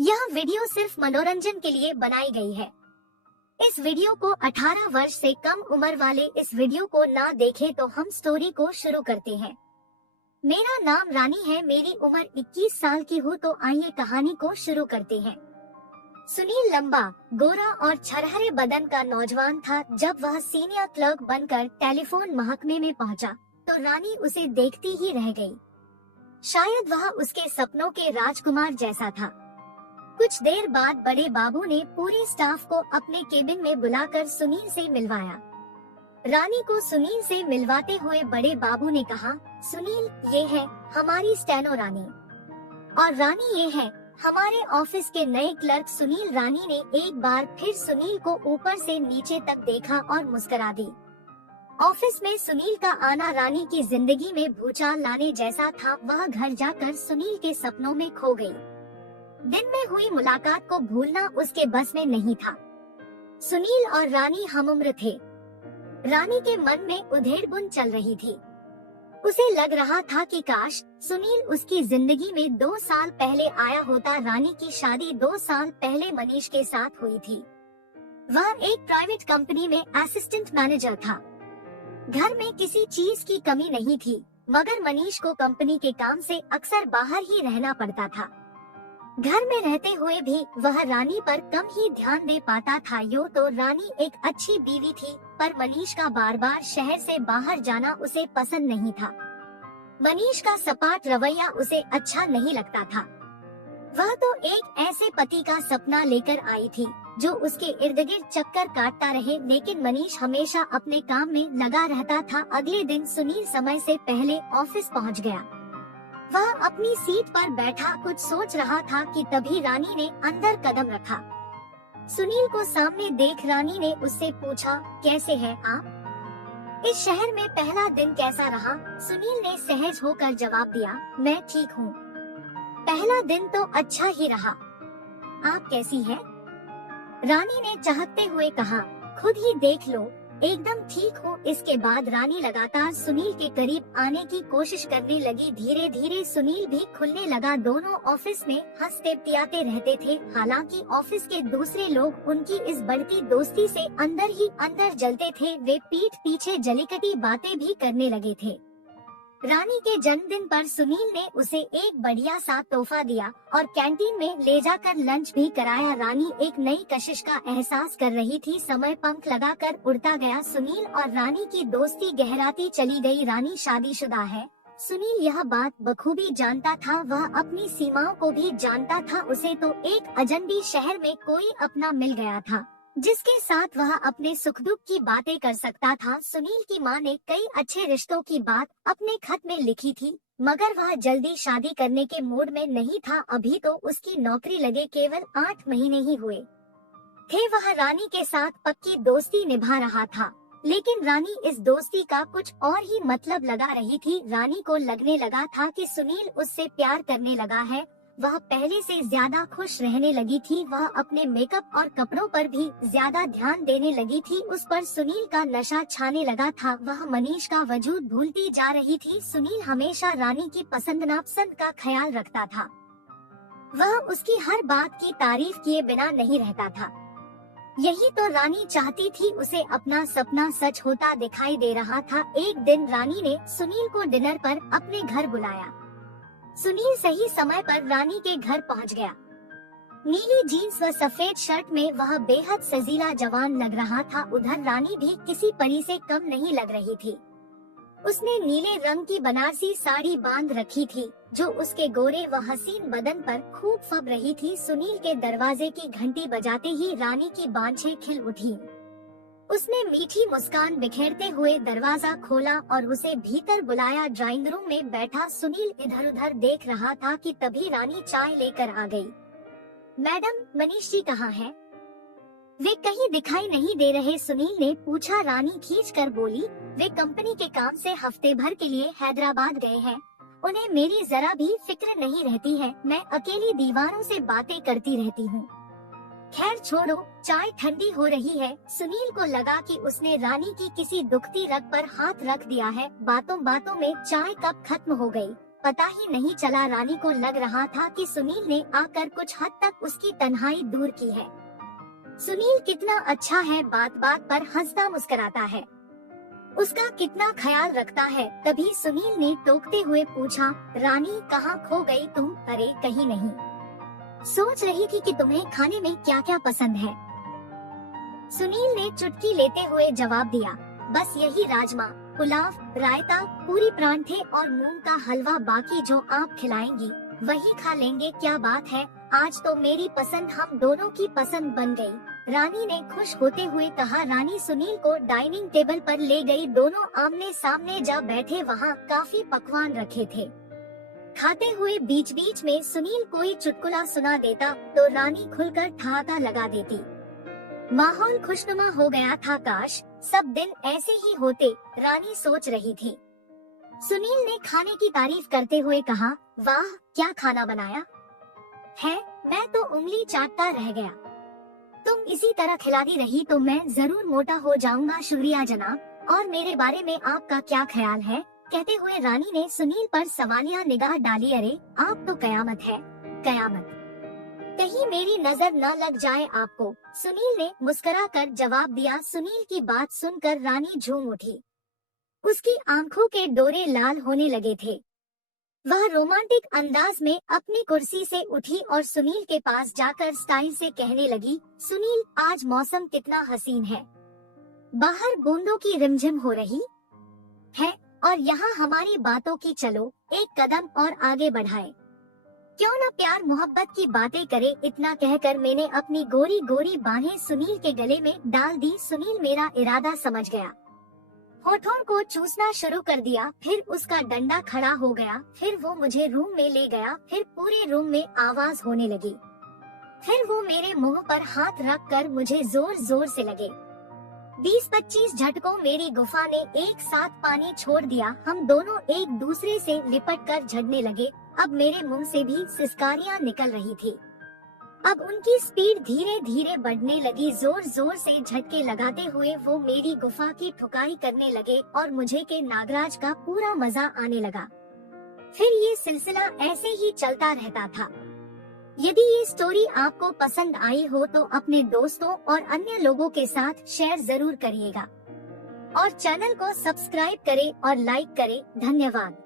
यह वीडियो सिर्फ मनोरंजन के लिए बनाई गई है। इस वीडियो को 18 वर्ष से कम उम्र वाले इस वीडियो को ना देखें तो हम स्टोरी को शुरू करते हैं। मेरा नाम रानी है, मेरी उम्र 21 साल की हूँ, तो आइए कहानी को शुरू करते हैं। सुनील लंबा, गोरा और छरहरे बदन का नौजवान था। जब वह सीनियर क्लर्क बनकर टेलीफोन महकमे में पहुंचा, तो रानी उसे देखती ही रह गई। शायद वह उसके सपनों के राजकुमार जैसा था। कुछ देर बाद बड़े बाबू ने पूरे स्टाफ को अपने केबिन में बुलाकर सुनील से मिलवाया। रानी को सुनील से मिलवाते हुए बड़े बाबू ने कहा, सुनील, ये है हमारी स्टेनो रानी, और रानी ये है हमारे ऑफिस के नए क्लर्क सुनील। रानी ने एक बार फिर सुनील को ऊपर से नीचे तक देखा और मुस्कुरा दी। ऑफिस में सुनील का आना रानी की जिंदगी में भूचाल लाने जैसा था। वह घर जाकर सुनील के सपनों में खो गई। दिन में हुई मुलाकात को भूलना उसके बस में नहीं था। सुनील और रानी हमउम्र थे। रानी के मन में उधेड़-बुन चल रही थी। उसे लग रहा था कि काश सुनील उसकी जिंदगी में 2 साल पहले आया होता। रानी की शादी 2 साल पहले मनीष के साथ हुई थी। वह एक प्राइवेट कंपनी में असिस्टेंट मैनेजर था। घर में किसी चीज की कमी नहीं थी, मगर मनीष को कंपनी के काम से अक्सर बाहर ही रहना पड़ता था। घर में रहते हुए भी वह रानी पर कम ही ध्यान दे पाता था। यूं तो रानी एक अच्छी बीवी थी, पर मनीष का बार बार शहर से बाहर जाना उसे पसंद नहीं था। मनीष का सपाट रवैया उसे अच्छा नहीं लगता था। वह तो एक ऐसे पति का सपना लेकर आई थी जो उसके इर्द गिर्द चक्कर काटता रहे, लेकिन मनीष हमेशा अपने काम में लगा रहता था। अगले दिन सुनील समय से पहले ऑफिस पहुंच गया। वह अपनी सीट पर बैठा कुछ सोच रहा था कि तभी रानी ने अंदर कदम रखा। सुनील को सामने देख रानी ने उससे पूछा, कैसे हैं आप? इस शहर में पहला दिन कैसा रहा? सुनील ने सहज होकर जवाब दिया, मैं ठीक हूँ। पहला दिन तो अच्छा ही रहा। आप कैसी हैं? रानी ने चहकते हुए कहा, खुद ही देख लो, एकदम ठीक हूँ। इसके बाद रानी लगातार सुनील के करीब आने की कोशिश करने लगी। धीरे धीरे सुनील भी खुलने लगा। दोनों ऑफिस में हंसते बतियाते रहते थे। हालांकि ऑफिस के दूसरे लोग उनकी इस बढ़ती दोस्ती से अंदर ही अंदर जलते थे। वे पीठ पीछे जलीकटी बातें भी करने लगे थे। रानी के जन्मदिन पर सुनील ने उसे एक बढ़िया सा तोहफा दिया और कैंटीन में ले जाकर लंच भी कराया। रानी एक नई कशिश का एहसास कर रही थी। समय पंख लगाकर उड़ता गया। सुनील और रानी की दोस्ती गहराती चली गई। रानी शादीशुदा है, सुनील यह बात बखूबी जानता था। वह अपनी सीमाओं को भी जानता था। उसे तो एक अजनबी शहर में कोई अपना मिल गया था, जिसके साथ वह अपने सुख दुख की बातें कर सकता था। सुनील की मां ने कई अच्छे रिश्तों की बात अपने खत में लिखी थी, मगर वह जल्दी शादी करने के मूड में नहीं था। अभी तो उसकी नौकरी लगे केवल 8 महीने ही हुए थे। वह रानी के साथ पक्की दोस्ती निभा रहा था, लेकिन रानी इस दोस्ती का कुछ और ही मतलब लगा रही थी। रानी को लगने लगा था कि सुनील उससे प्यार करने लगा है। वह पहले से ज्यादा खुश रहने लगी थी। वह अपने मेकअप और कपड़ों पर भी ज्यादा ध्यान देने लगी थी। उस पर सुनील का नशा छाने लगा था। वह मनीष का वजूद भूलती जा रही थी। सुनील हमेशा रानी की पसंद नापसंद का ख्याल रखता था। वह उसकी हर बात की तारीफ किए बिना नहीं रहता था। यही तो रानी चाहती थी। उसे अपना सपना सच होता दिखाई दे रहा था। एक दिन रानी ने सुनील को डिनर पर अपने घर बुलाया। सुनील सही समय पर रानी के घर पहुंच गया। नीली जीन्स व सफेद शर्ट में वह बेहद सजीला जवान लग रहा था। उधर रानी भी किसी परी से कम नहीं लग रही थी। उसने नीले रंग की बनारसी साड़ी बांध रखी थी, जो उसके गोरे व हसीन बदन पर खूब फब रही थी। सुनील के दरवाजे की घंटी बजाते ही रानी की बांछें खिल उठी। उसने मीठी मुस्कान बिखेरते हुए दरवाजा खोला और उसे भीतर बुलाया। ड्राइंग रूम में बैठा सुनील इधर उधर देख रहा था कि तभी रानी चाय लेकर आ गई। मैडम, मनीष जी कहाँ हैं? वे कहीं दिखाई नहीं दे रहे, सुनील ने पूछा। रानी खींच कर बोली, वे कंपनी के काम से हफ्ते भर के लिए हैदराबाद गए हैं। उन्हें मेरी जरा भी फिक्र नहीं रहती है। मैं अकेली दीवारों से बातें करती रहती हूँ। खैर छोड़ो, चाय ठंडी हो रही है। सुनील को लगा कि उसने रानी की किसी दुखती रग पर हाथ रख दिया है। बातों बातों में चाय कप खत्म हो गई। पता ही नहीं चला। रानी को लग रहा था कि सुनील ने आकर कुछ हद तक उसकी तन्हाई दूर की है। सुनील कितना अच्छा है, बात बात पर हंसता मुस्कुराता है, उसका कितना ख्याल रखता है। तभी सुनील ने टोकते हुए पूछा, रानी कहाँ खो गई तुम? अरे कहीं नहीं, सोच रही थी कि तुम्हें खाने में क्या क्या पसंद है। सुनील ने चुटकी लेते हुए जवाब दिया, बस यही राजमा, पुलाव, रायता, पूरी परांठे और मूंग का हलवा, बाकी जो आप खिलाएंगी वही खा लेंगे। क्या बात है, आज तो मेरी पसंद हम दोनों की पसंद बन गई। रानी ने खुश होते हुए कहा। रानी सुनील को डाइनिंग टेबल पर ले गई। दोनों आमने सामने जा बैठे। वहाँ काफी पकवान रखे थे। खाते हुए बीच बीच में सुनील कोई चुटकुला सुना देता तो रानी खुलकर ठहाका लगा देती। माहौल खुशनुमा हो गया था। काश सब दिन ऐसे ही होते, रानी सोच रही थी। सुनील ने खाने की तारीफ करते हुए कहा, वाह क्या खाना बनाया है, मैं तो उंगली चाटता रह गया। तुम इसी तरह खिलाती रही तो मैं जरूर मोटा हो जाऊंगा। शुक्रिया जनाब, और मेरे बारे में आपका क्या ख्याल है? कहते हुए रानी ने सुनील पर सवालिया निगाह डाली। अरे आप तो कयामत है, कयामत, कहीं मेरी नजर न लग जाए आपको। सुनील ने मुस्कुरा कर जवाब दिया। सुनील की बात सुनकर रानी झूम उठी। उसकी आंखों के डोरे लाल होने लगे थे। वह रोमांटिक अंदाज में अपनी कुर्सी से उठी और सुनील के पास जाकर स्टाइल से कहने लगी, सुनील आज मौसम कितना हसीन है, बाहर बूंदों की रिमझिम हो रही है और यहाँ हमारी बातों की चलो एक कदम और आगे बढ़ाए, क्यों न प्यार मोहब्बत की बातें करे। इतना कहकर मैंने अपनी गोरी गोरी बाहें सुनील के गले में डाल दी। सुनील मेरा इरादा समझ गया, होठों को चूसना शुरू कर दिया। फिर उसका डंडा खड़ा हो गया। फिर वो मुझे रूम में ले गया। फिर पूरे रूम में आवाज होने लगी। फिर वो मेरे मुंह पर हाथ रख कर मुझे जोर जोर से लगे। 20-25 झटकों मेरी गुफा ने एक साथ पानी छोड़ दिया। हम दोनों एक दूसरे से लिपट कर झड़ने लगे। अब मेरे मुंह से भी सिसकारियां निकल रही थी। अब उनकी स्पीड धीरे धीरे बढ़ने लगी। जोर जोर से झटके लगाते हुए वो मेरी गुफा की ठुकाई करने लगे और मुझे के नागराज का पूरा मजा आने लगा। फिर ये सिलसिला ऐसे ही चलता रहता था। यदि ये स्टोरी आपको पसंद आई हो तो अपने दोस्तों और अन्य लोगों के साथ शेयर जरूर करिएगा और चैनल को सब्सक्राइब करें और लाइक करें। धन्यवाद।